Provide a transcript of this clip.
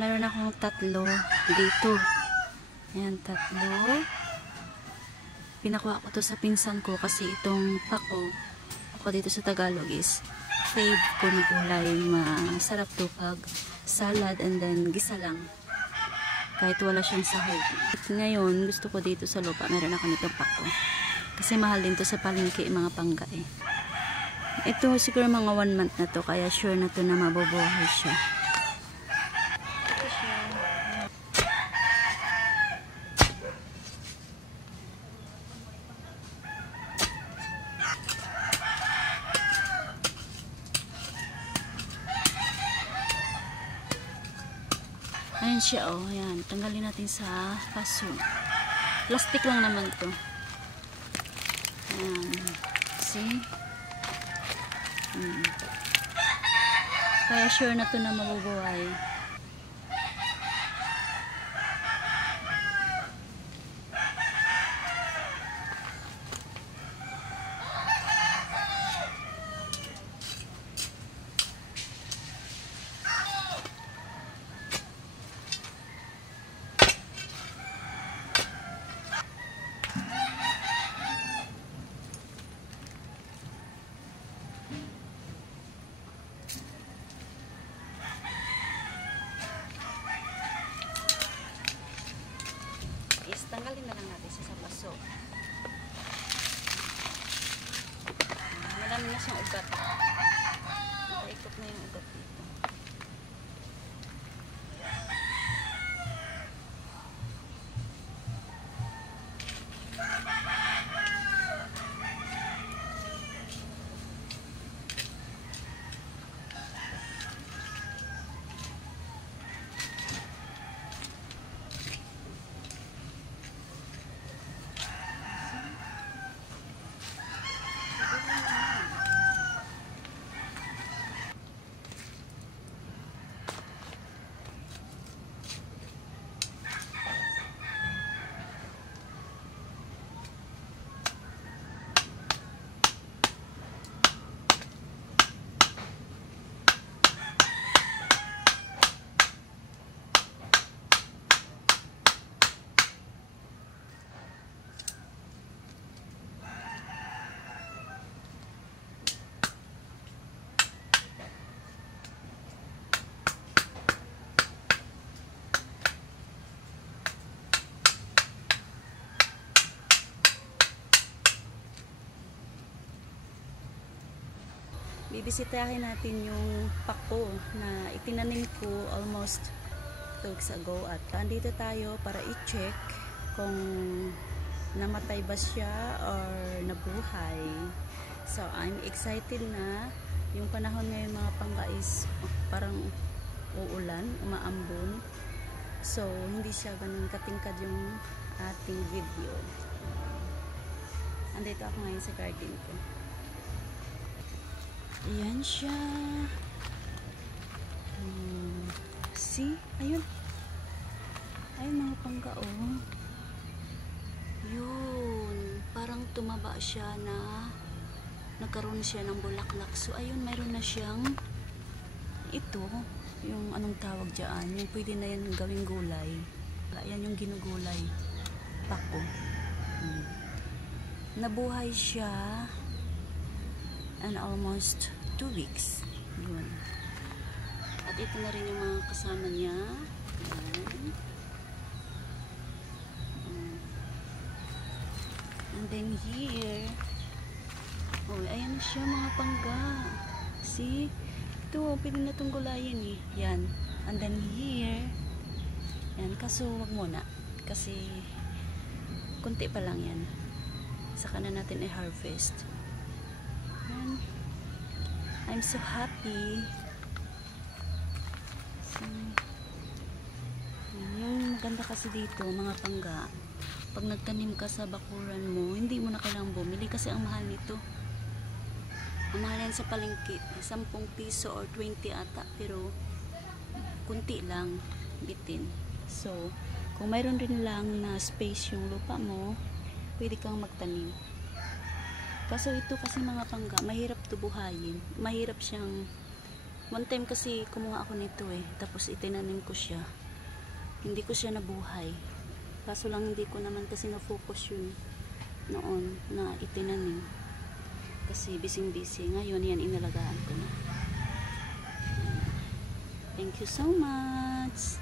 Meron akong tatlo dito. Ayan, tatlo. Pinakuha ko to sa pinsan ko kasi itong pako ako dito sa Tagalog is fave ko na gulay. Masarap to pag salad and then gisa lang. Kahit wala siyang sahog. Ngayon, gusto ko dito sa lupa. Meron ako nitong pako. Kasi mahal din to sa palengke, mga pangga eh. Ito siguro mga 1 month na to. Kaya sure na to na mabubuhay siya. Ayan siya, oh. Ayan. Tanggalin natin sa paso. Plastic lang naman to. Ayan. See? Kaya sure na to na mabubuhay. Tanggalin na lang natin sa paso. Marami na siyang ugat. Nakaikot na yung ugat dito. Bibisitahin natin yung pako na itinanim ko almost 2 weeks ago at andito tayo para i-check kung namatay ba siya or nabuhay. So I'm excited na. Yung panahon ngayon mga pangga is parang uulan, umaambon. So hindi siya ganun katingkad yung ating video. Andito ako ngayon sa garden ko. Ayan siya. See? Ayun. Ayun mga pangga, oh. Yun. Parang tumaba siya na nagkaroon siya ng bulaklak. So, ayun, mayroon na siyang ito. Yung anong tawag dyan. Yung pwede na yan gawing gulay. Ayan yung ginugulay. Pako. Nabuhay siya. And almost 2 weeks. Yun. At ito na rin yung mga kasama niya. Ayan. And then here. Oh, ayan na siya mga pangga. See? Ito, pwede na itong gulayin eh. Yan. And then here. Yan. Kaso wag muna. Kasi kunti pa lang yan. Saka na natin i-harvest. I'm so happy. So, yung maganda kasi dito mga pangga, pag nagtanim ka sa bakuran mo, hindi mo na kailangang bumili kasi ang mahal nito. Ang mahal yan sa palengke, 10 piso or 20 ata, pero kunti lang bitin. So kung mayroon rin lang na space yung lupa mo, pwede kang magtanim. Kaso ito kasi mga pangga, mahirap to buhayin. Mahirap siyang One time kasi kumuha ako nito eh. Tapos itinanim ko siya. Hindi ko siya nabuhay. Kaso lang hindi ko naman kasi na-focus yun noon na itinanim. Kasi busy-busy. Ngayon yan inalagaan ko na. Thank you so much.